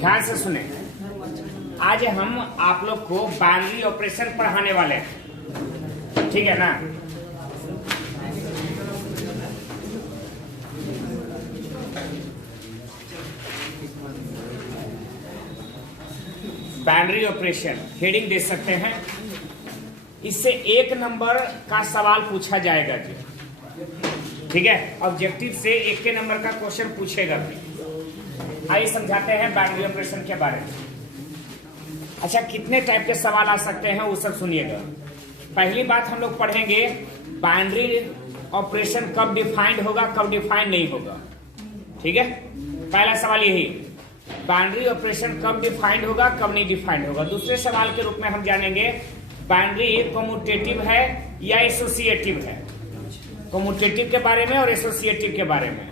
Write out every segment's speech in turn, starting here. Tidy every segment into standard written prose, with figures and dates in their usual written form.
ध्यान से सुने, आज हम आप लोग को बाइनरी ऑपरेशन पढ़ाने वाले हैं, ठीक है ना। बाइनरी ऑपरेशन हेडिंग दे सकते हैं, इससे 1 नंबर का सवाल पूछा जाएगा जी, ठीक है। ऑब्जेक्टिव से 1 के नंबर का क्वेश्चन पूछेगा भी। आइए समझाते हैं बाइनरी ऑपरेशन के बारे में। अच्छा, कितने टाइप के सवाल आ सकते हैं वो सब सुनिएगा। पहली बात हम लोग पढ़ेंगे बाइनरी ऑपरेशन कब डिफाइंड होगा, कब डिफाइंड नहीं होगा, ठीक है। पहला सवाल यही, बाइनरी ऑपरेशन कब डिफाइंड होगा, कब नहीं डिफाइंड होगा। दूसरे सवाल के रूप में हम जानेंगे बाइनरी कम्यूटेटिव है या एसोसिएटिव है, कम्यूटेटिव के बारे में और एसोसिएटिव के बारे में।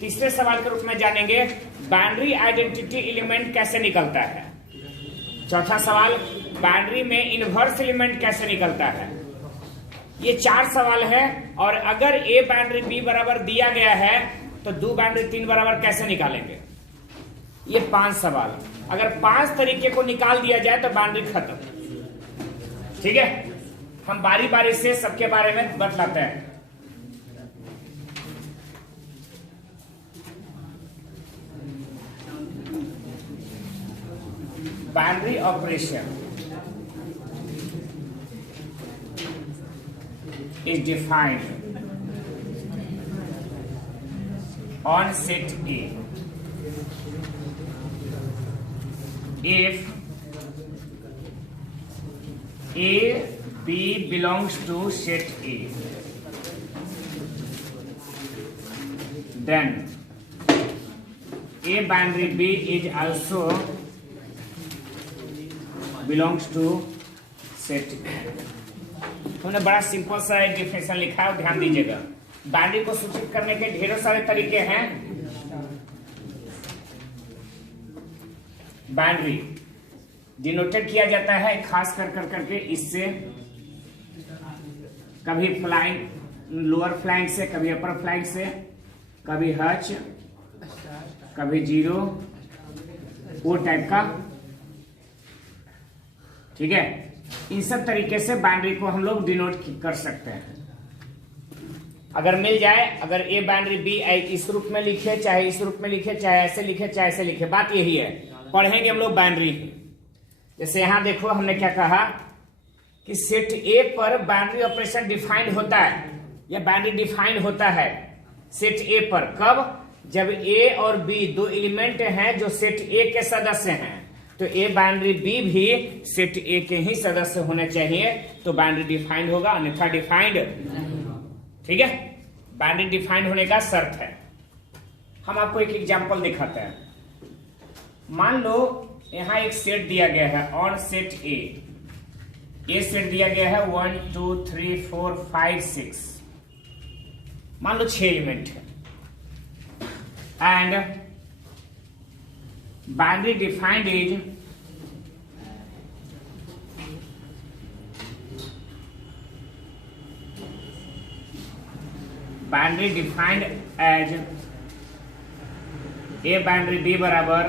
तीसरे सवाल के रूप में जानेंगे बाइनरी आइडेंटिटी एलिमेंट कैसे निकलता है। चौथा सवाल, बाइनरी में इनवर्स एलिमेंट कैसे निकलता है। ये 4 सवाल है, और अगर ए बाइनरी बी बराबर दिया गया है तो 2 बाइनरी 3 बराबर कैसे निकालेंगे। ये 5 सवाल, अगर 5 तरीके को निकाल दिया जाए तो बाइनरी खत्म, ठीक है। हम बारी बारी से सबके बारे में बतलाते हैं। Binary operation is defined on set A if A, B belongs to set A, then A binary B is also belongs to set A। हमने बड़ा सिंपल सा एक डिफिनेशन लिखा है, ध्यान दीजिएगा। बाइनरी को सूचित करने के ढेरों सारे तरीके हैं। बाइनरी डिनोटेड किया जाता है खास कर करके इससे, कभी फ्लाइंग लोअर फ्लाइंग से, कभी अपर फ्लाइंग से, कभी हच, कभी 0, वो टाइप का, ठीक है। इन सब तरीके से बाइनरी को हम लोग डिनोट कर सकते हैं। अगर मिल जाए, अगर ए बाइनरी बी इस रूप में लिखे, चाहे इस रूप में लिखे, चाहे ऐसे लिखे, चाहे ऐसे लिखे, बात यही है। पढ़ेंगे हम लोग बाइनरी। जैसे यहां देखो हमने क्या कहा कि सेट ए पर बाइनरी ऑपरेशन डिफाइंड होता है, या बाइनरी डिफाइंड होता है सेट ए पर। कब? जब ए और बी 2 एलिमेंट हैं जो सेट ए के सदस्य हैं, तो ए बाइनरी बी भी सेट ए के ही सदस्य होने चाहिए, तो बाइनरी डिफाइंड होगा, अन्यथा डिफाइंड, ठीक है। बाइनरी डिफाइंड होने का शर्त है। हम आपको एक एग्जांपल दिखाते हैं। मान लो यहां एक सेट दिया गया है, ऑन सेट ए सेट दिया गया है 1 2 3 4 5 6, मान लो 6 एलिमेंट है, and binary defined is binary defined as a binary b बराबर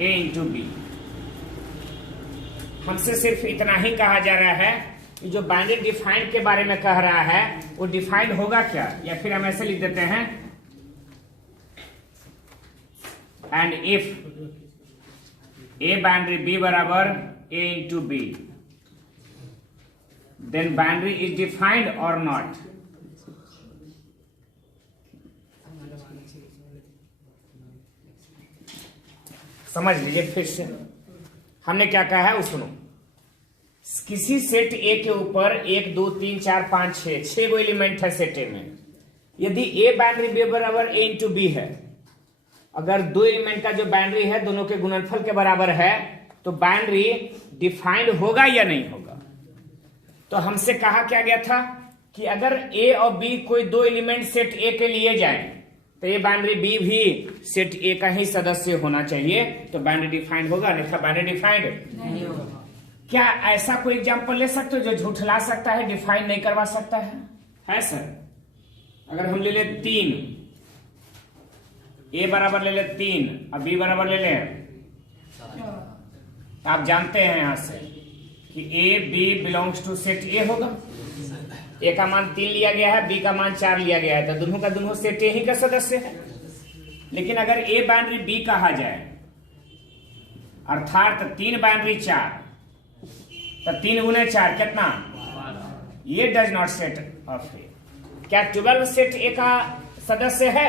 ए इंटू बी। हमसे सिर्फ इतना ही कहा जा रहा है कि जो बाइनरी डिफाइंड के बारे में कह रहा है वो डिफाइंड होगा क्या, या फिर हम ऐसे लिख देते हैं, and if a binary b बराबर a into b, then binary is defined or not। समझ लीजिए फिर से हमने क्या कहा है वो सुनो। किसी सेट ए के ऊपर 1 2 3 4 5 6 गो एलिमेंट है सेट ए में। यदि a बाइनरी b बराबर a इंटू बी है, अगर 2 एलिमेंट का जो बाइनरी है दोनों के गुणनफल के बराबर है, तो बाइनरी डिफाइंड होगा या नहीं होगा। तो हमसे कहा क्या गया था कि अगर ए और बी कोई 2 एलिमेंट सेट ए के लिए जाए, तो ये बाइनरी बी भी सेट ए का ही सदस्य होना चाहिए, तो बाइनरी डिफाइंड होगा, अन्यथा बाइनरी डिफाइंड नहीं होगा। क्या ऐसा कोई एग्जांपल ले सकते हो जो झूठला सकता है, डिफाइन नहीं करवा सकता है सर? अगर हम ले ले 3, ए बराबर ले ले 3 और बी बराबर ले ले तो आप जानते हैं यहां से कि a b belongs to set a होगा। ए का मान 3 लिया गया है, बी का मान 4 लिया गया है, तो दोनों का दोनों सेट ए ही का सदस्य है। लेकिन अगर ए बाइनरी बी कहा जाए अर्थात 3 बाइनरी 4, तो 3 गुने 4 कितना, ये डज नॉट सेट ऑफ ए। क्या 12 सेट ए का सदस्य है?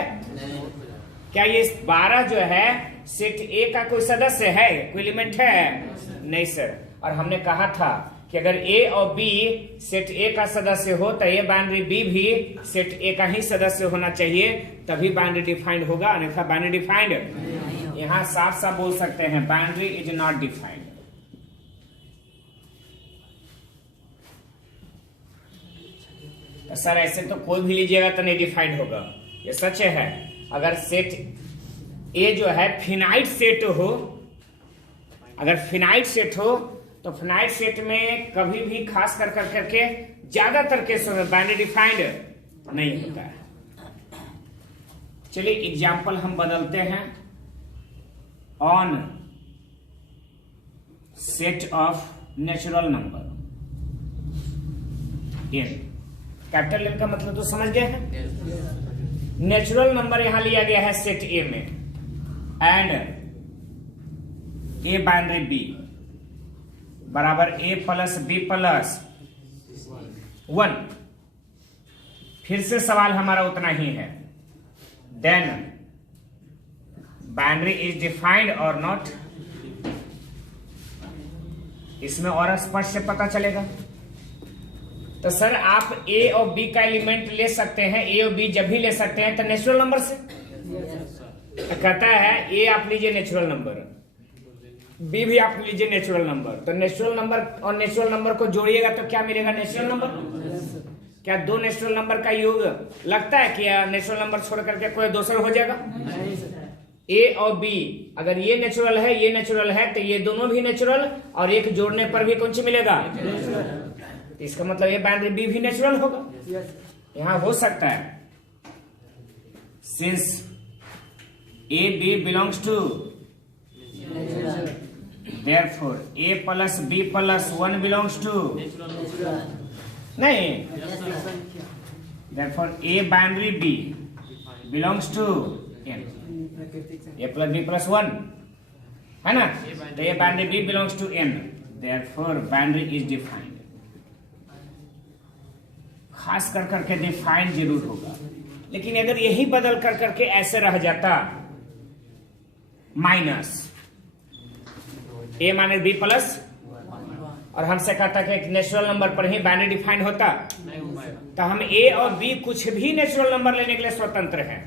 क्या ये 12 जो है सेट ए का कोई सदस्य है, कोई एलिमेंट है? नहीं सर। और हमने कहा था कि अगर ए और बी सेट ए का सदस्य हो तो ये बाइनरी बी भी सेट ए का ही सदस्य होना चाहिए, तभी बाइनरी डिफाइंड होगा, अन्यथा बाइनरी डिफाइंड। यहां साफ साफ बोल सकते हैं बाइनरी इज नॉट डिफाइंड। तो सर ऐसे तो कोई भी लीजिएगा तो नहीं डिफाइंड होगा, ये सच है। अगर सेट ए जो है फिनाइट सेट हो, अगर फिनाइट सेट हो तो फिनाइट सेट में कभी भी खास कर करके ज्यादातर केसों में बाइनरी डिफाइंड नहीं होता है। चलिए एग्जाम्पल हम बदलते हैं। On set of natural number N, capital N का मतलब तो समझ गए हैं। नेचुरल नंबर यहां लिया गया है सेट ए में, एंड ए बाइनरी बी बराबर ए प्लस बी प्लस 1। फिर से सवाल हमारा उतना ही है, देन बाइनरी इज डिफाइंड और नॉट। इसमें और स्पष्ट से पता चलेगा। तो सर आप ए और बी का एलिमेंट ले सकते हैं, ए और बी जब भी ले सकते हैं तो नेचुरल नंबर से। तो कहता है ए आप लीजिए नेचुरल नंबर, बी भी आप लीजिए नेचुरल नंबर। तो नेचुरल नंबर और नेचुरल नंबर को जोड़िएगा तो क्या मिलेगा, नेचुरल नंबर। क्या 2 नेचुरल नंबर का योग लगता है कि नेचुरल नंबर छोड़ करके कोई दूसरा हो जाएगा? ए और बी अगर ये नेचुरल है, ये नेचुरल है, तो ये दोनों भी नेचुरल, और एक जोड़ने पर भी कौन सी मिलेगा? इसका मतलब ये बाइनरी बी भी नेचुरल होगा। यहां हो सकता है since a b belongs to, therefore a plus b plus 1 belongs to, नहीं, therefore a binary b belongs to n, a plus b plus 1 है ना, तो a binary b belongs to n, therefore binary is defined। खास कर करके defined जरूर होगा, लेकिन अगर यही बदल कर करके ऐसे रह जाता माइनस ए माइनस बी प्लस, और हमसे कहता कि एक नेचुरल नंबर पर ही बाइनरी डिफाइंड होता, तो हम ए और बी कुछ भी नेचुरल नंबर लेने के लिए स्वतंत्र हैं।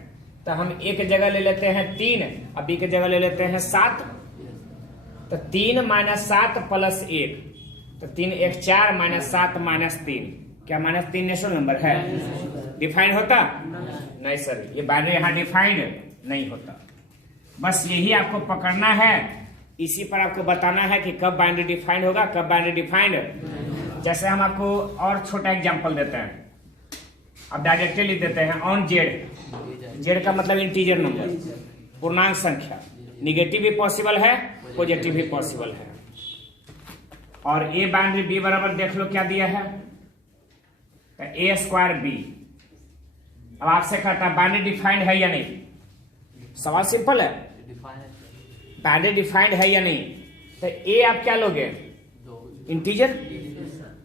तो हम ए की जगह ले लेते हैं 3 और बी की जगह ले लेते हैं 7। तो 3 माइनस 7 प्लस 1, तो 3 1 4 माइनस 7 माइनस 3, क्या माइनस 3 नेचुरल नंबर है? डिफाइंड होता? नहीं सर, ये बाइनरी यहां डिफाइंड नहीं होता। बस यही आपको पकड़ना है, इसी पर आपको बताना है कि कब बाइनरी डिफाइंड होगा, कब बाइनरी डिफाइंड। जैसे हम आपको और छोटा एग्जांपल देते हैं, अब डायरेक्टली लिख देते हैं ऑन जेड। जेड का मतलब इंटीजर नंबर, पूर्णांक संख्या, निगेटिव भी पॉसिबल है, पॉजिटिव भी पॉसिबल है। और ए बाइनरी बी बराबर देख लो क्या दिया है, तो ए स्क्वायर बी। अब आपसे कहता है बाइनरी डिफाइंड है या नहीं, सवाल सिंपल है, बाइनरी डिफाइंड है या नहीं। तो ए आप क्या लोगे, इंटीजर,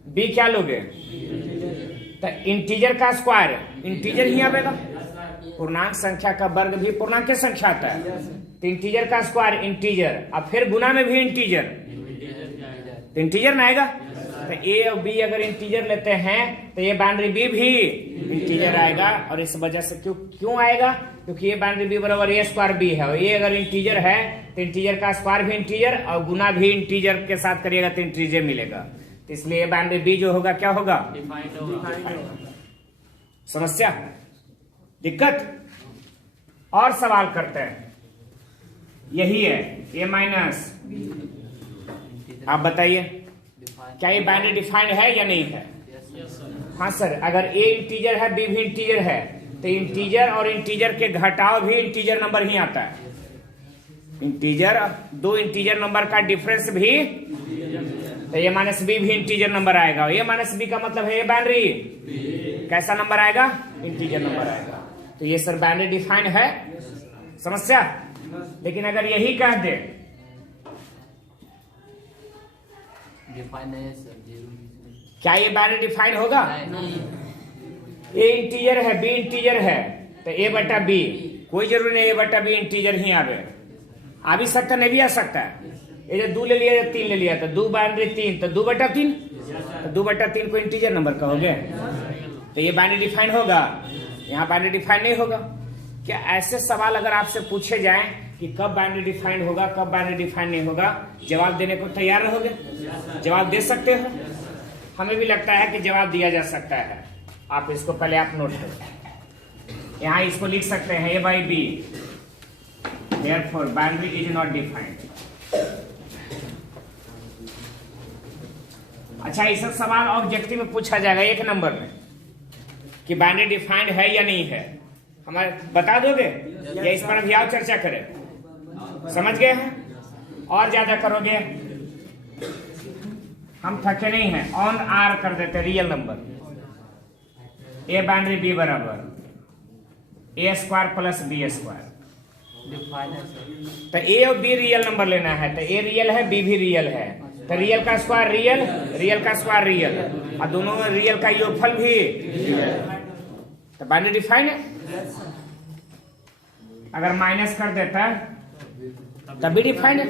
बी क्या लोगे, तो इंटीजर का स्क्वायर इंटीजर ही आएगा, पूर्णांक संख्या का वर्ग भी पूर्णांक की संख्या आता है, तो इंटीजर का स्क्वायर इंटीजर, अब फिर गुना में भी इंटीजर, तो इंटीजर ना आएगा। तो ए और बी अगर इंटीजर लेते हैं तो ये बाइनरी बी भी इंटीजर आएगा, और इस वजह से क्यों आएगा, क्योंकि ये बाइनरी बी बराबर ए स्क्वायर बी है, और ये अगर इंटीजर है तो इंटीजर का स्क्वायर भी इंटीजर और गुना भी इंटीजर के साथ करिएगा तो इंटीजर मिलेगा। तो इसलिए बाइनरी बी जो होगा क्या होगा, समस्या, दिक्कत। और सवाल करते हैं, यही है ए माइनस, आप बताइए क्या ये बाइनरी डिफाइंड है या नहीं है? हाँ सर, अगर ए इंटीजर है बी भी इंटीजर है, तो इंटीजर और इंटीजर के घटाव भी इंटीजर नंबर ही आता है। इंटीजर, दो इंटीजर नंबर का डिफरेंस भी, तो ए माइनस बी भी इंटीजर नंबर आएगा। ए माइनस बी का मतलब है ए बाइनरी कैसा नंबर आएगा, इंटीजर नंबर आएगा। तो ये सर बाइनरी डिफाइंड है समस्या। लेकिन अगर यही कह दे क्या ये बाइनरी डिफाइंड होगा? ए इंटीजर है, बी इंटीजर है, तो ए बटा बी, कोई जरूरी नहीं ए बटा बी इंटीजर ही आवे, आ भी सकता नहीं भी आ सकता है। ये जो 2 ले लिया या 3 ले लिया, तो 2 बाइनरी 3, तो 2 बटा 3, तो 2 बटा 3 को इंटीजर नंबर कहोगे, तो ये बाइनरी डिफाइन होगा, यहाँ बाइनरी डिफाइन नहीं होगा। क्या ऐसे सवाल अगर आपसे पूछे जाएं कि कब बाइनरी डिफाइन होगा, कब बाइनरी डिफाइन नहीं होगा, जवाब देने को तैयार रहोगे? जवाब दे सकते हो? हमें भी लगता है कि जवाब दिया जा सकता है। आप इसको पहले आप नोट करो, यहाँ इसको लिख सकते हैं a by b, therefore binary is not defined. अच्छा, ये सब सवाल ऑब्जेक्टिव में पूछा जाएगा 1 नंबर में कि बाइनरी डिफाइंड है या नहीं है, हमारे बता दोगे या इस पर हम यहाँ चर्चा करें? समझ गए हैं? और ज्यादा करोगे हम थके नहीं हैं। ऑन आर कर देते real number, a binary b बराबर a square plus b square, तो ए और बी रियल नंबर लेना है, तो ए रियल है बी भी रियल है, तो रियल का स्क्वायर रियल, रियल का स्क्वायर रियल, और दोनों में रियल का योगफल भी, तो बाइनरी डिफाइन है। अगर माइनस कर देता तब भी डिफाइन है।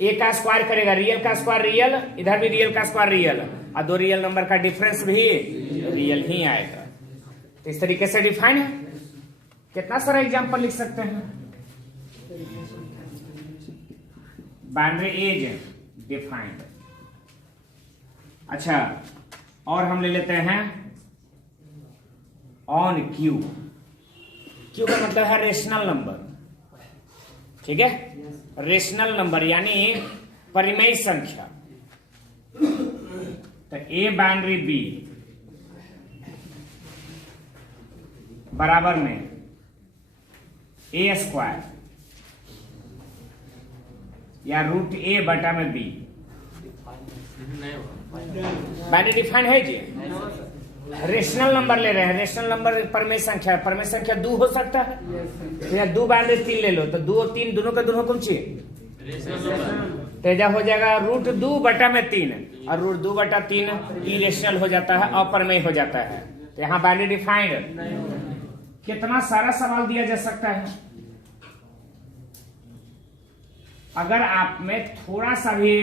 ए का स्क्वायर करेगा रियल का स्क्वायर रियल, इधर भी रियल का स्क्वायर रियल, और 2 रियल नंबर का डिफरेंस भी रियल ही आएगा, तो इस तरीके से डिफाइन है। कितना सारा एग्जांपल लिख सकते हैं। Binary is defined. अच्छा, और हम ले लेते हैं ऑन क्यू। क्यू का मतलब है रेशनल नंबर, ठीक है, रेशनल नंबर यानी परिमेय संख्या। तो ए बाइनरी बी बराबर में ए स्क्वायर या रूट ए बटा में बी, बाइनरी डिफाइंड है जी। रेशनल नंबर ले रहे हैं, रेशनल नंबर परमेय संख्या, परमेय संख्या 2 हो सकता है, तो या 2 बाइनरी 3 ले लो, तो 2 और 3 दोनों का दोनों कौन सी तेजा हो जाएगा रूट 2 बटा में 3, और रूट 2 बटा 3 इरेशनल हो जाता है, अपरमेय हो जाता है, तो यहाँ बाइनरी डिफाइंड। कितना सारा सवाल दिया जा सकता है। अगर आप में थोड़ा सा भी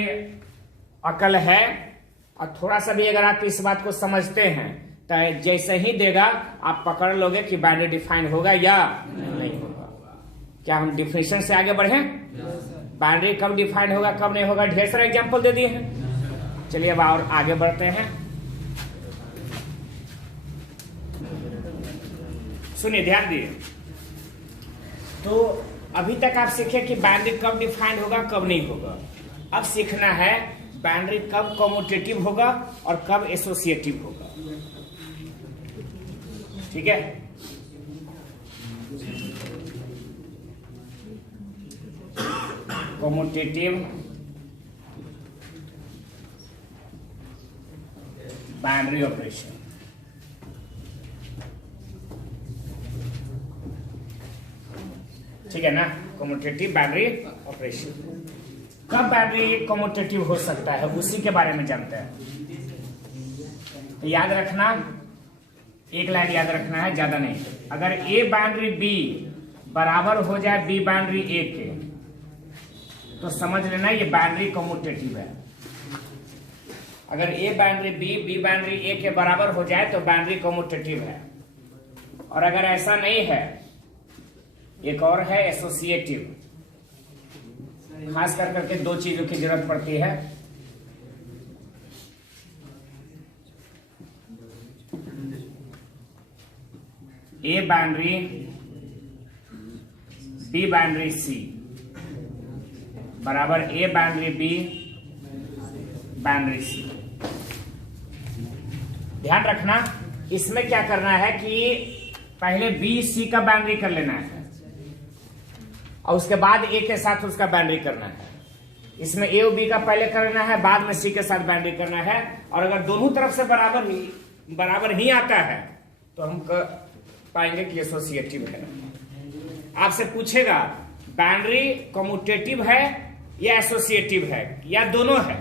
अकल है और थोड़ा सा भी अगर आप इस बात को समझते हैं, तो जैसे ही देगा आप पकड़ लोगे कि बाइनरी डिफाइन होगा या नहीं होगा। क्या हम डिफिनेशन से आगे बढ़े? बाइनरी कब डिफाइन होगा कब नहीं होगा, ढेर सारे एग्जांपल दे दिए हैं। चलिए अब और आगे बढ़ते हैं। सुनिए, ध्यान दिए। तो अभी तक आप सीखे कि बाइनरी कब डिफाइन होगा कब नहीं होगा। अब सीखना है बाइनरी कब कम्यूटेटिव होगा और कब एसोसिएटिव होगा, ठीक है। कम्यूटेटिव बाइनरी ऑपरेशन, ठीक है ना। कम्यूटेटिव बाइनरी ऑपरेशन कब बाइनरी कम्यूटेटिव हो सकता है उसी के बारे में जानते हैं। तो याद रखना, एक लाइन याद रखना है, ज्यादा नहीं। अगर ए बाइनरी बी बराबर हो जाए बी बाइनरी ए के, तो समझ लेना ये बाइनरी कम्यूटेटिव है। अगर ए बाइनरी बी बाइनरी ए के बराबर हो जाए तो बाइनरी कम्यूटेटिव है। और अगर ऐसा नहीं है, एक और है एसोसिएटिव। खास कर करके 2 चीजों की जरूरत पड़ती है। ए बाइनरी बी बाइनरी सी बराबर ए बाइनरी बी बाइनरी सी। ध्यान रखना, इसमें क्या करना है कि पहले बी सी का बाइनरी कर लेना है और उसके बाद ए के साथ उसका बाउंड्री करना है। इसमें ए और बी का पहले करना है, बाद में सी के साथ बाउंड्री करना है। और अगर दोनों तरफ से बराबर ही आता है तो हम पाएंगे कि एसोसिएटिव है। आपसे पूछेगा बाउंड्री कम्यूटेटिव है या एसोसिएटिव है या दोनों है।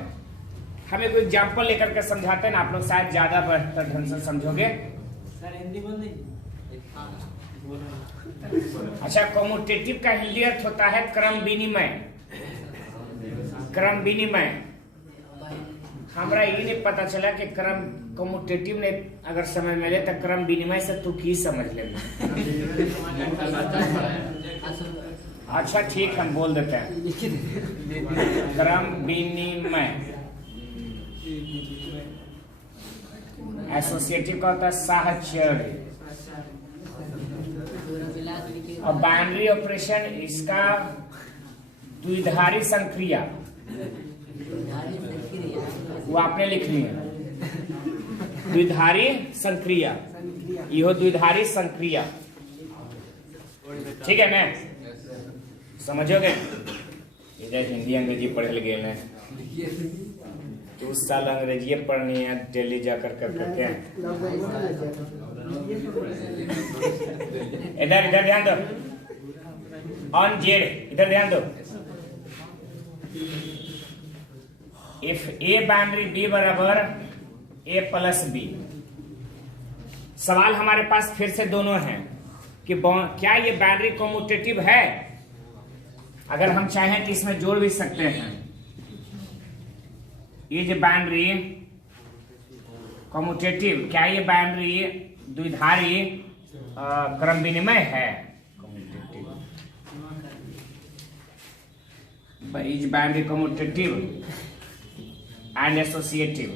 हमें कोई एग्जाम्पल लेकर के समझाते हैं ना, आप लोग शायद ज्यादा बेहतर ढंग से समझोगे। अच्छा, कम्यूटेटिव का हिंदी अर्थ होता है क्रम विनिमय। क्रम विनिमय। हमरा ये नहीं पता चला कि क्रम कम्यूटेटिव ने अगर समझ में ले तो क्रम विनिमय से तू की समझ ले। अच्छा ठीक, हम बोल देते हैं क्रम विनिमय। एसोसिएटिव का होता है साहचर्य। और बाइनरी ऑपरेशन इसका द्विधारी संक्रिया, वो आपने लिख ली है द्विधारी संक्रिया। यो द्विधारी संक्रिया, ठीक है ना, समझोगे। इधर हिंदी अंग्रेजी पढ़े गए ना, 2 साल अंग्रेजी पढ़नी है दिल्ली जाकर करके। इधर इधर ध्यान दो, ऑन जेड इधर ध्यान दो। इफ ए बाउंड्री बी बराबर ए प्लस बी। सवाल हमारे पास फिर से दोनों हैं कि क्या ये बाउंड्री कम्यूटेटिव है। अगर हम चाहें तो इसमें जोड़ भी सकते हैं। ये जो बाउंड्री कम्यूटेटिव, क्या ये बाउंड्री द्विधारी क्रम विनिमय है। Is boundary commutative and associative.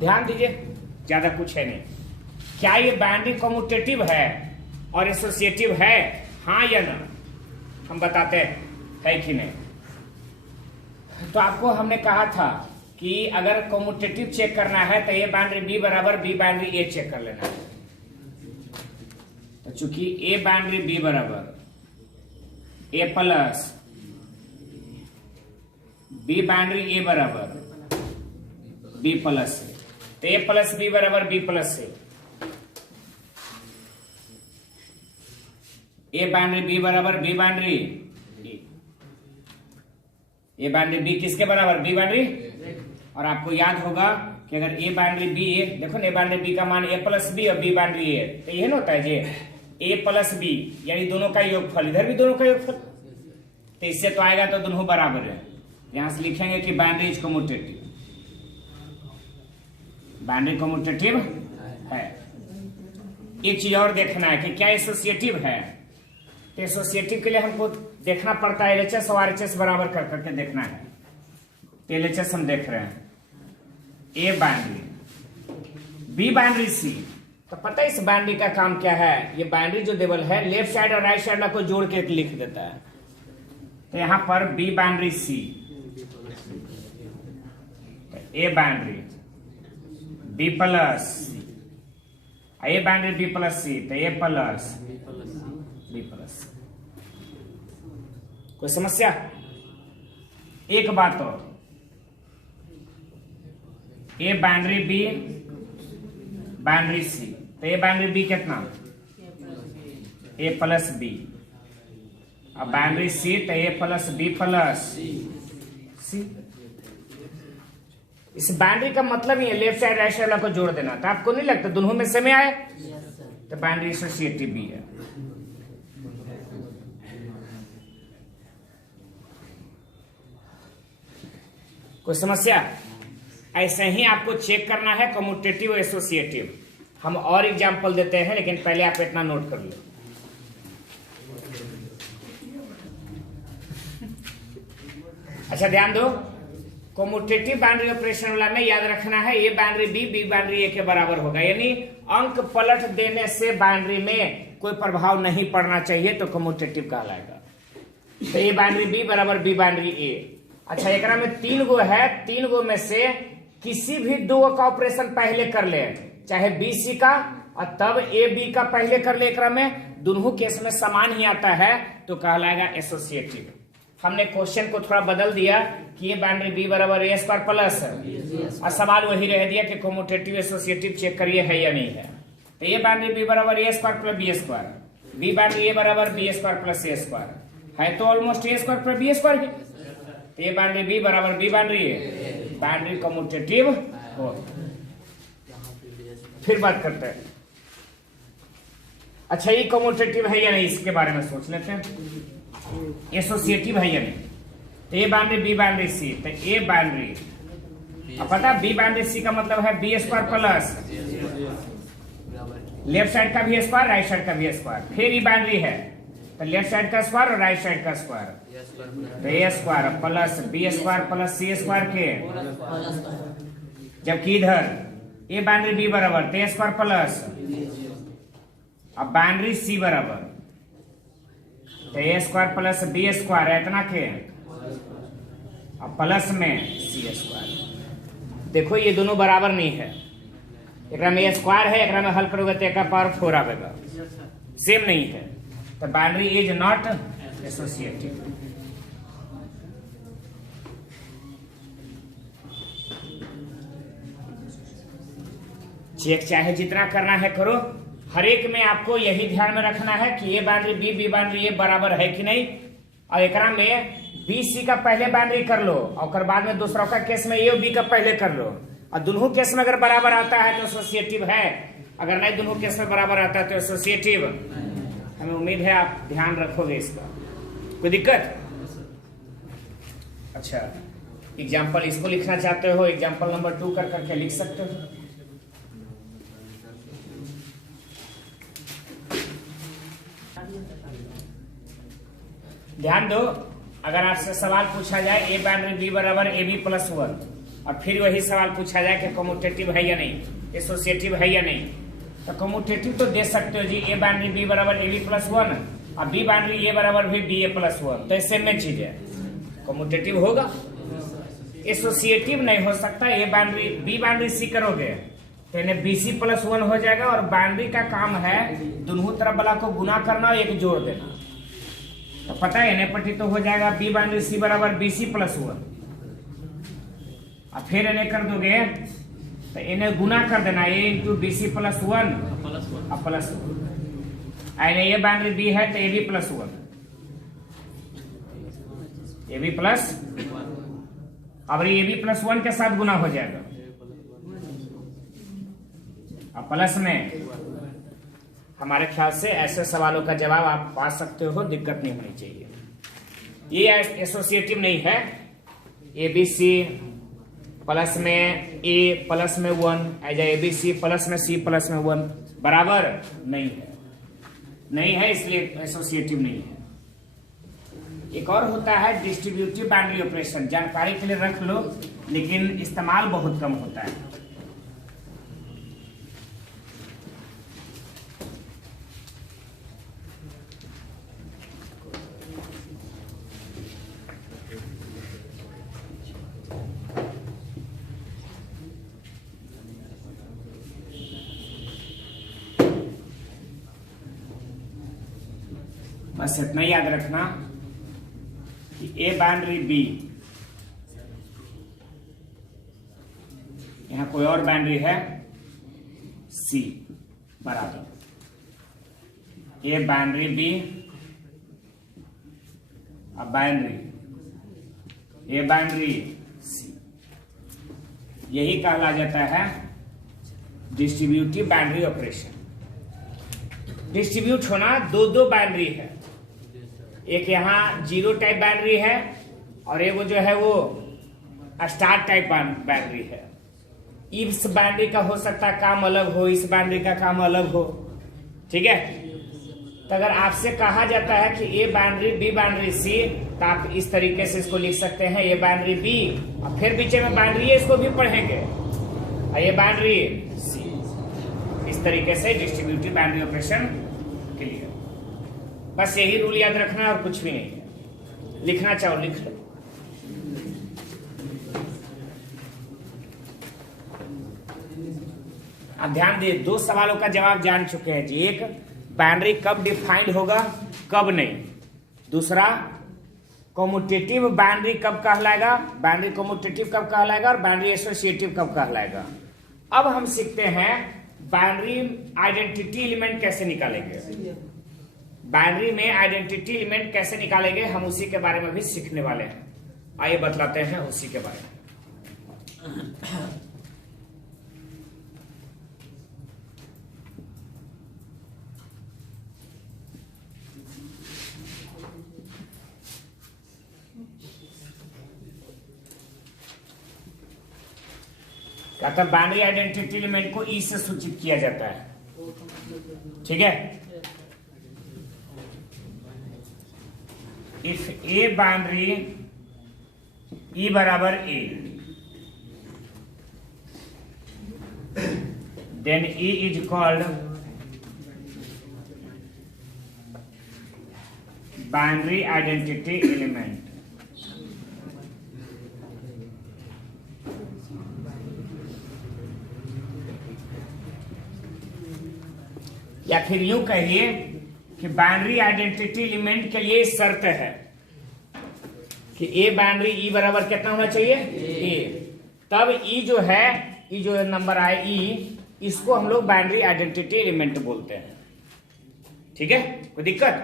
ध्यान दीजिए, ज्यादा कुछ है नहीं। क्या ये बाउंड्री कम्यूटेटिव है और एसोसिएटिव है, हाँ या ना, हम बताते हैं कि नहीं। तो आपको हमने कहा था कि अगर कम्यूटेटिव चेक करना है तो ए बाउंड्री बी बराबर बी बाउंड्री ए चेक कर लेना है। तो चूंकि ए बाउंड्री बी बराबर a plus B boundary a बराबर बी प्लस ए, तो ए प्लस बी बराबर बी प्लस ए। ए बाउंड्री बी बराबर b boundary a boundary B किसके बराबर, बी बाउंड्री। और आपको याद होगा कि अगर ए बाउंड्री बी, देखो ना, ए बाउंड्री बी का मान ए प्लस बी और बी बाउंड्री ए, तो यही ना होता है जी, ए प्लस बी यानी दोनों का योगफल। इधर भी दोनों का योगफल, तो इससे तो आएगा तो दोनों बराबर है। यहां से लिखेंगे कि boundary is commutative, boundary commutative है। एक चीज और देखना है कि क्या एसोसिएटिव है। तो एसोसिएटिव के लिए हमको देखना पड़ता है एलएचएस और आरएचएस बराबर कर करके देखना है। तो एलएचएस हम देख रहे हैं, ए बाउंड्री बी बाउंड्री सी। तो पता है इस बाउंड्री का काम क्या है। ये बाउंड्री जो देवल है लेफ्ट साइड और राइट साइड को जोड़ के लिख देता है। तो यहां पर बी बाउंड्री सी, ए बाउंड्री बी प्लस सी, ए बाउंड्री बी प्लस सी, तो ए प्लस बी प्लस। कोई समस्या? एक बात और, ए बाउंड्री बी बाउंड्री सी, तो ए बाउंड्री बी कितना, ए प्लस बी, अब बाउंड्री सी तो ए प्लस बी प्लस सी। इस बाउंड्री का मतलब ही है लेफ्ट साइड राइट साइड को जोड़ देना। तो आपको नहीं लगता दोनों में सेम आए, तो बाउंड्री एसोसिएटिव भी है। कोई समस्या? ऐसे ही आपको चेक करना है कम्यूटेटिव और एसोसिएटिव। हम और एग्जांपल देते हैं, लेकिन पहले आप इतना नोट कर लो। अच्छा ध्यान दो, कम्यूटेटिव बाउंड्री ऑपरेशन वाला में याद रखना है ए बाउंड्री बी बाउंड्री ए के बराबर होगा, यानी अंक पलट देने से बाउंड्री में कोई प्रभाव नहीं पड़ना चाहिए, तो कम्यूटेटिव कहलाएगा। तो ए बाउंड्री बी बराबर बी बाउंड्री ए। अच्छा, एक में 3 गो है, 3 गो में से किसी भी 2 का ऑपरेशन पहले कर ले, चाहे बी सी का और तब ए बी का पहले कर ले, एकरा में दोनों केस में समान ही आता है तो कहलाएगा एसोसिएटिव। हमने क्वेश्चन को थोड़ा बदल दिया कि ये बाउंड्री बी बराबर ए स्क्वायर प्लस और सवाल वही रह दिया कि कम्यूटेटिव एसोसिएटिव चेक करिए है या नहीं है। तो ये बाउंड्री बी बराबर a square plus b square, b boundary a बराबर b square plus a square है, तो almost a square plus b square है। तो ये बाउंड्री बी बराबर b boundary a, boundary commutative हो। फिर बात करते हैं, अच्छा ये कम्यूटेटिव है या नहीं, इसके बारे में सोच लेते हैं। एसोसिएटिव है या नहीं, तो ए बाउंड्री बी बाउंड्री सी, तो ए बाउंड्री, अब पता बी बाउंड्री सी का मतलब है B square plus left side का भी स्क्वायर राइट साइड का भी स्क्वायर, फिर ई बाउंड्री है तो लेफ्ट साइड का स्क्वायर और राइट साइड का स्क्वायर, तो a square plus b square plus c square के, जबकि इधर ए बाउंड्री बी बराबर तो ए स्क्वायर प्लस, अब बाउंड्री सी बराबर तो a square plus b square है इतना के, अब प्लस में सी स्क्वायर। देखो ये दोनों बराबर नहीं है, एक में ए स्क्वायर है, एक में हल करोगे तो एक पावर 4 आएगा, सेम नहीं है, तो boundary is not associative. Check चाहे जितना करना है करो, हर एक में आपको यही ध्यान में रखना है कि ये boundary B B boundary a बराबर है कि नहीं, और एकरा में बी सी का पहले बाउंड्री कर लो और बाद में दूसरा का केस में ए और बी का पहले कर लो, और दोनों केस में अगर बराबर आता है तो एसोसिएटिव है, अगर नहीं दोनों केस में बराबर आता है तो एसोसिएटिव। हमें उम्मीद है आप ध्यान रखोगे इसका, कोई दिक्कत? अच्छा एग्जाम्पल इसको लिखना चाहते हो, एग्जाम्पल नंबर 2 कर करके लिख सकते हो। ध्यान दो, अगर आपसे सवाल पूछा जाए ए बाउंड्री बी बराबर ए बी प्लस 1 और फिर वही सवाल पूछा जाए कि कम्यूटेटिव है या नहीं, एसोसिएटिव है या नहीं, तो कम्यूटेटिव तो दे सकते हो जी, ए बाउंड्री बी बराबर ए बी प्लस 1 और बी बाउंड्री ए बराबर भी बी ए प्लस 1, तो इससे में चीज है कम्यूटेटिव होगा। एसोसिएटिव नहीं हो सकता, ए बाउंड्री बी बाउंड्री सी करोगे तो इन्हें बी सी प्लस 1 हो जाएगा, और बाउंड्री का काम है दोनों तरफ वाला को गुना करना और एक जोड़ देना, तो पता है इन्हें पट्टी तो हो जाएगा बी बाउंड्री सी बराबर बी सी प्लस 1, और फिर इन्हें कर दोगे तो इन्हें गुना कर देना a into b c plus 1 और प्लस 1, ये बाउंड्री बी है तो a b plus 1, a b plus, अब ये बी प्लस 1 के साथ गुना हो जाएगा, अब प्लस में। हमारे ख्याल से ऐसे सवालों का जवाब आप पा सकते हो, दिक्कत नहीं होनी चाहिए। ये एसोसिएटिव नहीं है, ए बी सी प्लस में ए प्लस में 1 as a b c plus में सी प्लस में 1 बराबर नहीं है, नहीं है इसलिए एसोसिएटिव नहीं है। एक और होता है डिस्ट्रीब्यूटिव बाउंड्री ऑपरेशन, जानकारी के लिए रख लो लेकिन इस्तेमाल बहुत कम होता है। बस इतना याद रखना कि ए बाउंड्री बी, यहां कोई और बाउंड्री है सी बराबर ए बाउंड्री बी, अब बाउंड्री ए बाउंड्री सी, यही कहला जाता है डिस्ट्रीब्यूटिव बाउंड्री ऑपरेशन। डिस्ट्रीब्यूट होना दो बाउंड्री है, एक यहाँ जीरो टाइप बाउंड्री है और एक वो जो है वो स्टार टाइप बाउंड्री है। इस बाउंड्री का हो सकता है काम अलग हो, इस बाउंड्री का काम अलग हो, ठीक है। तो अगर आपसे कहा जाता है कि ए बाउंड्री बी बाउंड्री सी, तो आप इस तरीके से इसको लिख सकते हैं, ए बाउंड्री बी और फिर पीछे में बाउंड्री है, इसको भी पढ़ेंगे, और ये बाउंड्री सी। इस तरीके से डिस्ट्रीब्यूटिव बाउंड्री ऑपरेशन के लिए बस यही रूल याद रखना और कुछ भी नहीं है। लिखना चाहो लिख लो। अब ध्यान दे, दो सवालों का जवाब जान चुके हैं जी। एक, बाइनरी कब डिफाइंड होगा, कब नहीं। दूसरा, कॉम्यूटेटिव बाइनरी कब कहलाएगा, बाइनरी कॉम्यूटेटिव कब कहलाएगा, और बाइनरी एसोसिएटिव कब कहलाएगा। अब हम सीखते हैं बाइनरी आइडेंटिटी एलिमेंट कैसे निकालेंगे। बाइनरी में आइडेंटिटी एलिमेंट कैसे निकालेंगे, हम उसी के बारे में भी सीखने वाले हैं। आइए बतलाते हैं उसी के बारे में। कहता है बाइनरी आइडेंटिटी एलिमेंट को ई से सूचित किया जाता है, ठीक है। इफ ए बाइनरी ई बराबर a, then e is called binary identity element. या फिर यूं कहिए कि बाइनरी आइडेंटिटी एलिमेंट के लिए शर्त है कि ए बाइनरी ई बराबर कितना होना चाहिए, ए। तब ई जो है, ई जो नंबर आए ई, इसको हम लोग बाइनरी आइडेंटिटी एलिमेंट बोलते हैं, ठीक है। कोई दिक्कत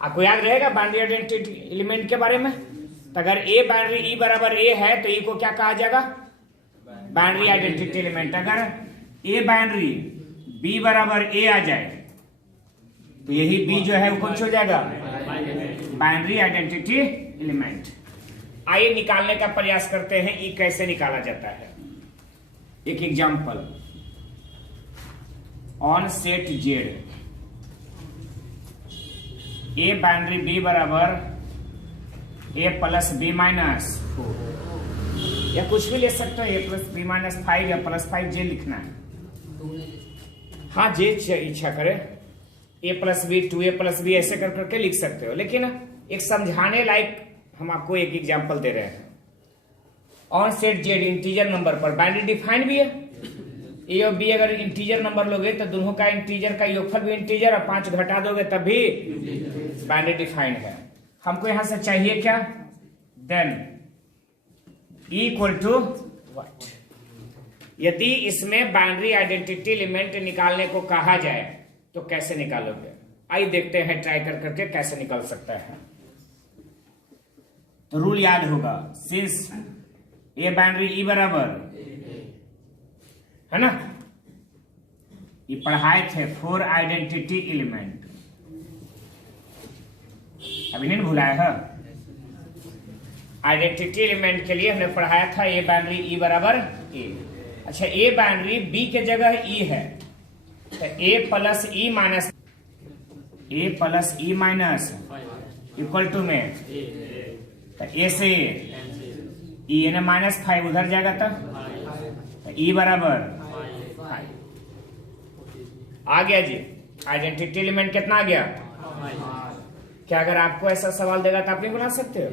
आपको याद रहेगा बाइनरी आइडेंटिटी एलिमेंट के बारे में। तो अगर ए बाइनरी ई बराबर ए है तो ई को क्या कहा जाएगा, बाइनरी आइडेंटिटी एलिमेंट। अगर ए बाइनरी बी बराबर ए आ जाए तो यही बी जो है वो कौन सा हो जाएगा, बाइनरी आइडेंटिटी एलिमेंट। आइए निकालने का प्रयास करते हैं ई कैसे निकाला जाता है। एक example, on set Z a binary b बराबर ए प्लस बी माइनस 4, या कुछ भी ले सकते हो, ए प्लस बी माइनस 5 या प्लस 5 जे लिखना है। हाँ, जे इच्छा करे, a plus b 2a plus b ऐसे कर करके लिख सकते हो। लेकिन एक समझाने लायक हम आपको एक एग्जांपल दे रहे हैं। On set Z integer number पर बाइनरी डिफाइंड भी है। ए और बी अगर इंटीजर नंबर लोगे तो दोनों का इंटीजर का योगफल भी इंटीजर, और 5 घटा दोगे तब भी बाइनरी डिफाइंड है। हमको यहां से चाहिए क्या, देन इक्वल टू व्हाट। यदि इसमें बाइनरी आइडेंटिटी एलिमेंट निकालने को कहा जाए तो कैसे निकालोगे, आइए देखते हैं ट्राई कर करके कैसे निकल सकता है। तो रूल याद होगा, सिंस ए बाइनरी ई बराबर है ना, ये पढ़ाए थे 4 आइडेंटिटी एलिमेंट, अभी नहीं भुलाया है। आइडेंटिटी एलिमेंट के लिए हमने पढ़ाया था ए बाइनरी ई बराबर ए। अच्छा, ए बाइनरी बी के जगह ई है तो a plus e minus equal to में तो ए से ई यानी -5 उधर जाएगा तो ई बराबर 5 आ गया जी। आइडेंटिटी एलिमेंट कितना आ गया, क्या अगर आपको ऐसा सवाल देगा तो आप नहीं बना सकते हो,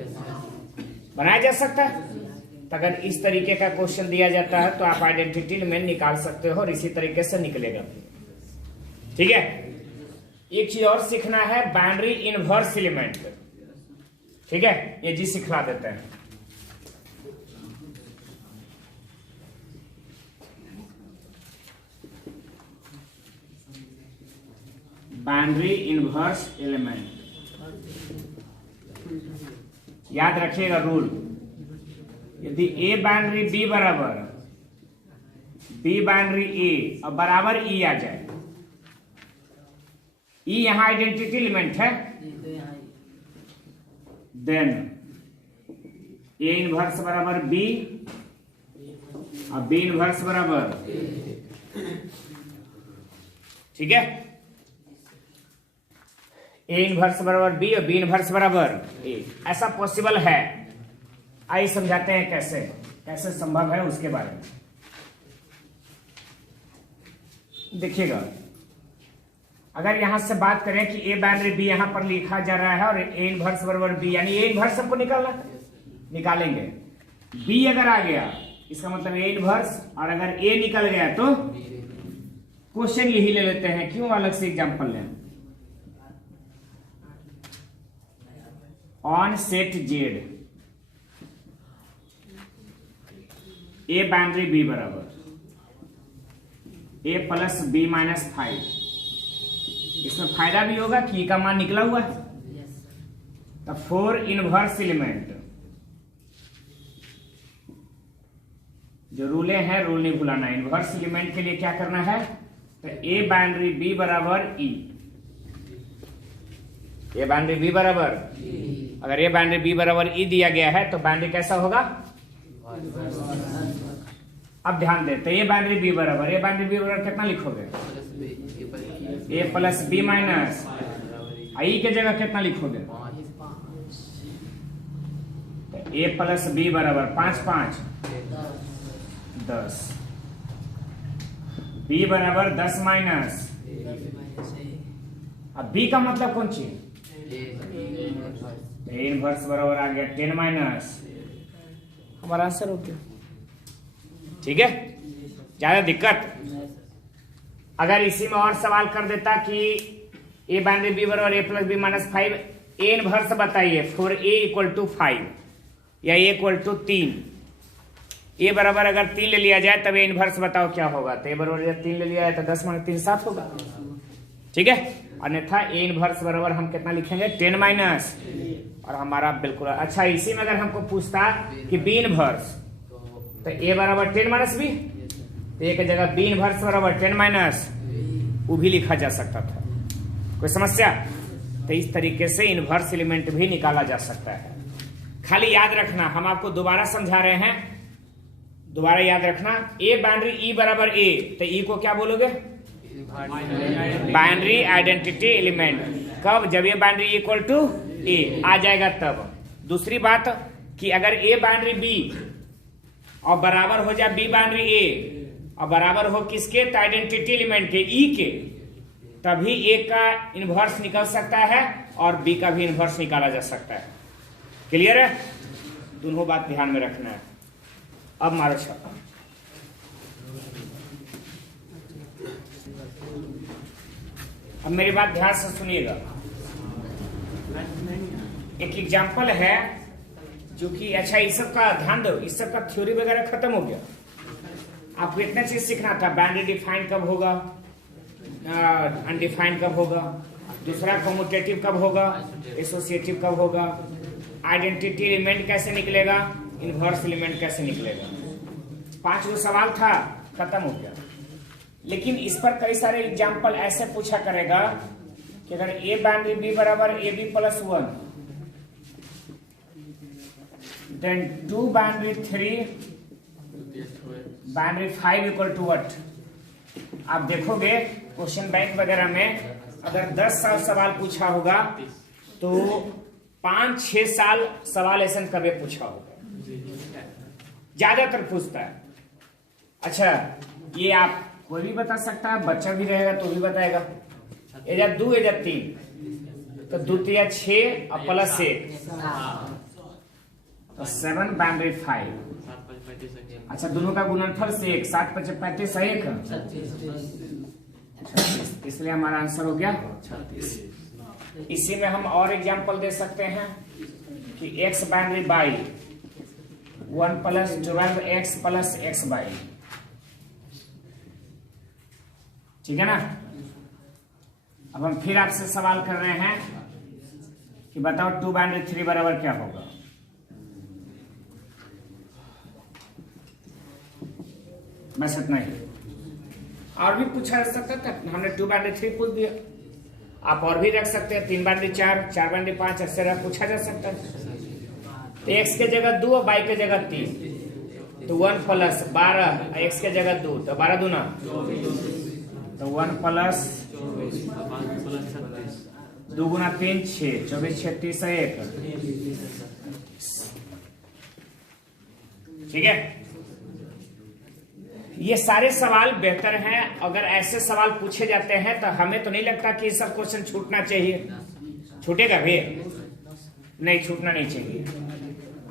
बनाया जा सकता है। तो अगर इस तरीके का क्वेश्चन दिया जाता है तो आप आइडेंटिटी एलिमेंट निकाल सकते हो और इसी तरीके से निकलेगा, ठीक है। एक चीज और सीखना है, बाइनरी इनवर्स एलिमेंट, ठीक है, ये जी सिखला देते हैं। बाइनरी इनवर्स एलिमेंट, याद रखिएगा रूल, यदि ए बाइनरी बी बराबर बी बाइनरी ए और बराबर ई आ जाए, ई यहां आइडेंटिटी एलिमेंट है, देन ए इनवर्स बराबर बी और बी इनवर्स बराबर, ठीक है, ए इनवर्स बराबर बी और बी इनवर्स बराबर ए, ऐसा पॉसिबल है। आइए समझाते हैं कैसे कैसे संभव है उसके बारे में। देखिएगा, अगर यहां से बात करें कि ए बाइनरी बी यहां पर लिखा जा रहा है और ए इनवर्स बराबर बी, यानी ए इनवर्स सबको निकालेंगे। बी अगर आ गया इसका मतलब ए इनवर्स, और अगर ए निकल गया तो क्वेश्चन यही ले लेते हैं, क्यों अलग से एग्जांपल लें। On set Z a boundary b बराबर ए प्लस बी माइनस 5, इसमें फायदा भी होगा कि का मान निकला हुआ है। तो 4 इनवर्स एलिमेंट, जो रूले हैं रूल नहीं भुलाना। इनवर्स एलिमेंट के लिए क्या करना है, तो ए बाउंड्री बी बराबर ई, ए बाउंड्री बी बराबर, अगर ए बाउंड्री बी बराबर ई दिया गया है तो बाउंड्री कैसा होगा। अब ध्यान दे, तो ए बाउंड्री बी बराबर, ए बाउंड्री बी बराबर कितना लिखोगे, ए प्लस बी माइनस आई के जगह कितना लिखोगे, तो ए प्लस बी बराबर 5 5 10, बी बराबर 10 माइनस, अब बी का मतलब कौन चीज, इनवर्स बराबर आ गया 10 माइनस, हमारा आंसर हो गया। ठीक है, ज्यादा दिक्कत। अगर इसी में और सवाल कर देता कि ए बाउंड्री बी बराबर a plus b minus 5, a inverse बताइए फॉर ए इक्वल टू 5 या ए इक्वल टू 3, ए बराबर अगर 3 ले लिया जाए तब ए इनवर्स बताओ क्या होगा, तो ए बराबर जब 3 ले लिया है तो 10 माइनस 3 7 होगा। ठीक है, अन्यथा ए इनवर्स बराबर हम कितना लिखेंगे 10 माइनस, और हमारा बिल्कुल अच्छा। इसी में अगर हमको पूछता कि बी इनवर्स, तो ए बराबर 10 माइनस बी, तो ए की जगह बी इनवर्स बराबर 10 माइनस वो भी लिखा जा सकता था। कोई समस्या? तो इस तरीके से इनवर्स एलिमेंट भी निकाला जा सकता है। खाली याद रखना, हम आपको दोबारा समझा रहे हैं, दोबारा याद रखना। ए बाउंड्री ई बराबर ए, तो ई को क्या बोलोगे, बाउंड्री आइडेंटिटी एलिमेंट। कब, जब ए बाउंड्री इक्वल टू ए आ जाएगा तब। दूसरी बात कि अगर ए बाउंड्री बी और बराबर हो जाए बी बाउंड्री ए और बराबर हो किसके, तो आइडेंटिटी एलिमेंट के ई के, तभी ए का इनवर्स निकल सकता है और बी का भी इनवर्स निकाला जा सकता है। क्लियर है? दोनों बात ध्यान में रखना है। अब मारो छक्का। अब मेरी बात ध्यान से सुनिएगा। एक एग्जाम्पल है जो कि अच्छा, इस सब का ध्यान दो, इस सब का थ्योरी वगैरह खत्म हो गया। आपको इतना चीज सीखना था, बाउंड्री डिफाइन कब होगा, अनडिफाइंड कब होगा, दूसरा कम्यूटेटिव कब होगा, एसोसिएटिव कब होगा, आइडेंटिटी एलिमेंट कैसे निकलेगा, इनवर्स एलिमेंट कैसे निकलेगा। 5 गो सवाल था, खत्म हो गया। लेकिन इस पर कई सारे एग्जाम्पल ऐसे पूछा करेगा कि अगर ए बाउंड्री बी बराबर a b plus 1, then 2 boundary 3 boundary 5 equal to what. आप देखोगे क्वेश्चन बैंक वगैरह में अगर 10 साल सवाल पूछा होगा तो 5-6 साल सवाल ऐसा कभी पूछा होगा, ज्यादातर पूछता है। अच्छा, ये आप कोई भी बता सकता है, बच्चा भी रहेगा तो भी बताएगा। एजा 2 एजा 3, तो 2 3 6 और प्लस 1, तो 7 बाउंड्री 5। अच्छा, दोनों का गुणनफल से 1, 7 5 35 1, 36, इसलिए हमारा आंसर हो गया 36। इसी में हम और एग्जांपल दे सकते हैं कि x boundary by 1 plus 12x plus x by, ठीक है ना। अब हम फिर आपसे सवाल कर रहे हैं कि बताओ 2 बाउंड्री 3 बराबर क्या होगा। बस इतना ही, और भी पूछा जा सकता था। हमने 2 बाउंड्री 3 पूछ दिया, आप और भी रख सकते हैं, 3 बाउंड्री 4, 4 बाउंड्री 5, ऐसे पूछा जा सकता है। तो x के जगह 2 और y के जगह 3, तो 1 प्लस 12, x के जगह 2, तो 12 दूना, तो 1 प्लस 2 गुना 3 6, 24 36 1। ठीक है, ये सारे सवाल बेहतर हैं। अगर ऐसे सवाल पूछे जाते हैं तो हमें तो नहीं लगता कि सब क्वेश्चन छूटना चाहिए। छूटेगा भी नहीं, छूटना नहीं चाहिए।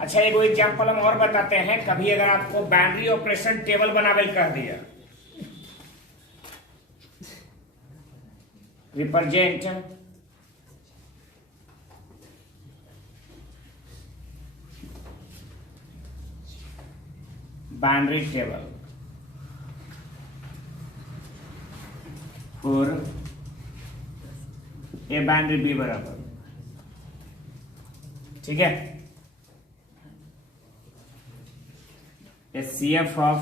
अच्छा, एक एग्जांपल हम और बताते हैं। कभी अगर आपको बाउंड्री ऑपरेशन टेबल बनावे कह दिया, represent binary table for a binary b बराबर, ठीक है, HCF of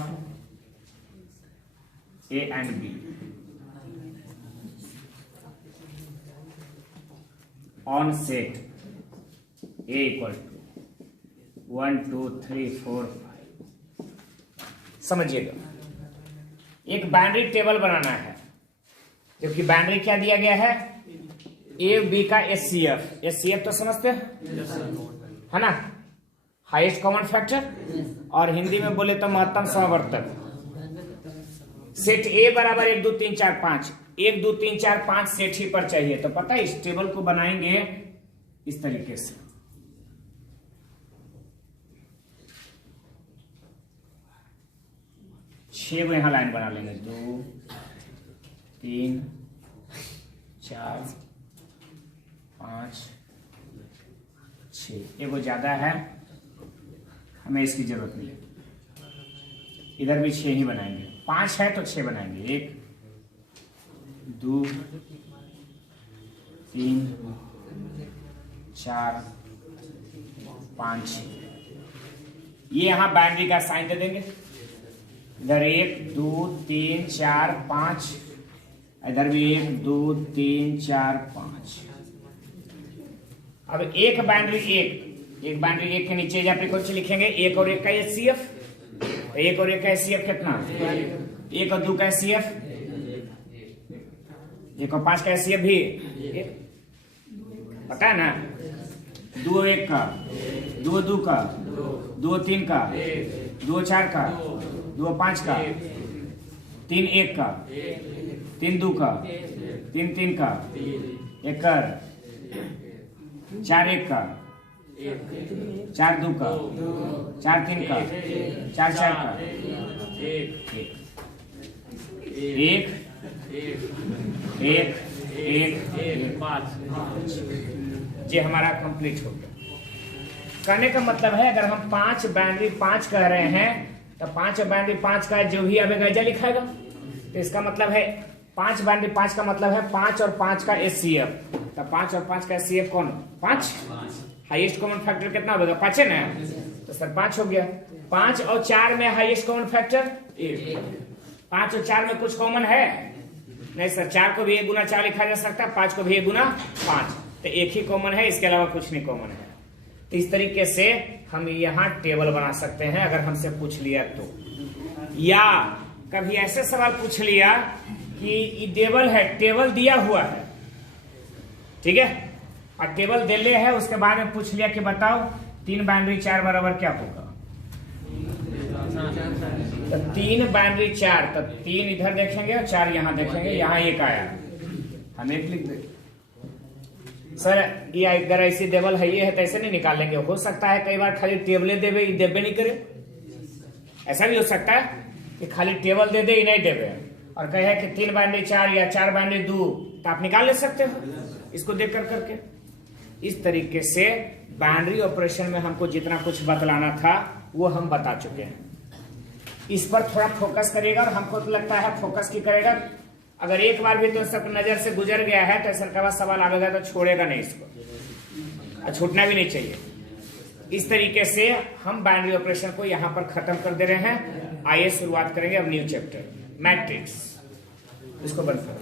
A and B on set A equal to 1 2 3 4 5। समझिएगा, एक बाइनरी टेबल बनाना है, जबकि बाइनरी क्या दिया गया है, ए बी का HCF तो समझते हैं है ना, हाईएस्ट कॉमन फैक्टर, और हिंदी में बोले तो महत्तम समवर्तक। सेट ए बराबर 1 2 3 4 5, 1 2 3 4 5 सेट ही पर चाहिए। तो पता है इस टेबल को बनाएंगे इस तरीके से, छह को यहां लाइन बना लेंगे, 2 3 4 5 6, ये वो ज्यादा है, हमें इसकी जरूरत नहीं है, इधर भी 6 ही बनाएंगे, 5 है तो 6 बनाएंगे, 1 2 3 4 5। ये यहां बाइनरी का साइन दे देंगे, इधर 1 2 3 4 5, इधर भी 1 2 3 4 5। अब एक बाइनरी एक के नीचे जब कुछ लिखेंगे, 1 और 1 का HCF, 1 और 1 का HCF कितना, 1 और 2 का HCF, 1 और 5 का HCF भी पता है ना, 2 1 का, 2 2 का, 2 3 का, 2 4 का, 2 5 का, 3 1 का, 3 2 का, 3 3 का, 1 4 1 का, 4 2 का, 4 3 का, 4 4 का, 1 1 1 5। ये हमारा कंप्लीट हो गया। कहने का मतलब है अगर हम 5 बाइनरी 5 कह रहे हैं तो 5 बाइनरी 5 का जो भी आवेगा ऐसा लिखाएगा, तो इसका मतलब है 5 बाइनरी 5 का मतलब है 5 और 5 का HCF। तो 5 और 5 का HCF कौन, 5, हाईएस्ट कॉमन फैक्टर कितना होगा, 5 है ना, तो सर 5 हो गया। 5 और 4 में हाईएस्ट कॉमन फैक्टर 1, 5 और 4 में कुछ कॉमन है नहीं सर, 4 को भी 1 गुना 4 लिखा जा सकता है, 5 को भी 1 गुना 5, तो एक ही कॉमन है, इसके अलावा कुछ नहीं कॉमन है। तो इस तरीके से हम यहाँ टेबल बना सकते हैं अगर हमसे पूछ लिया तो, या कभी ऐसे सवाल पूछ लिया कि ये टेबल है, टेबल दिया हुआ है, ठीक है, और टेबल दे ले है, उसके बाद में पूछ लिया कि बताओ 3 बाइनरी 4 बराबर क्या होगा, तो 3 बाइनरी 4, तो 3 इधर देखेंगे और 4 यहाँ देखेंगे, यहाँ 1 आया, हम 1 लिख देंगे। सर ये अगर ऐसी टेबल है ये है तो ऐसे नहीं निकाल लेंगे, हो सकता है कई बार खाली टेबले देवे देवे नहीं करे, ऐसा भी हो सकता है कि खाली टेबल दे दे नहीं देवे, और कहे कि 3 बाइनरी 4 या 4 बाइनरी 2, तो आप निकाल ले सकते हो इसको देख कर करके। इस तरीके से बाइनरी ऑपरेशन में हमको जितना कुछ बतलाना था वो हम बता चुके हैं। इस पर थोड़ा फोकस करिएगा, और हमको तो लगता है फोकस की करेगा, अगर एक बार भी तो सब नजर से गुजर गया है तो सर का सवाल आएगा तो छोड़ेगा नहीं इसको, और छूटना भी नहीं चाहिए। इस तरीके से हम बाइनरी ऑपरेशन को यहाँ पर खत्म कर दे रहे हैं। आइए शुरुआत करेंगे अब न्यू चैप्टर मैट्रिक्स, इसको बंद करो।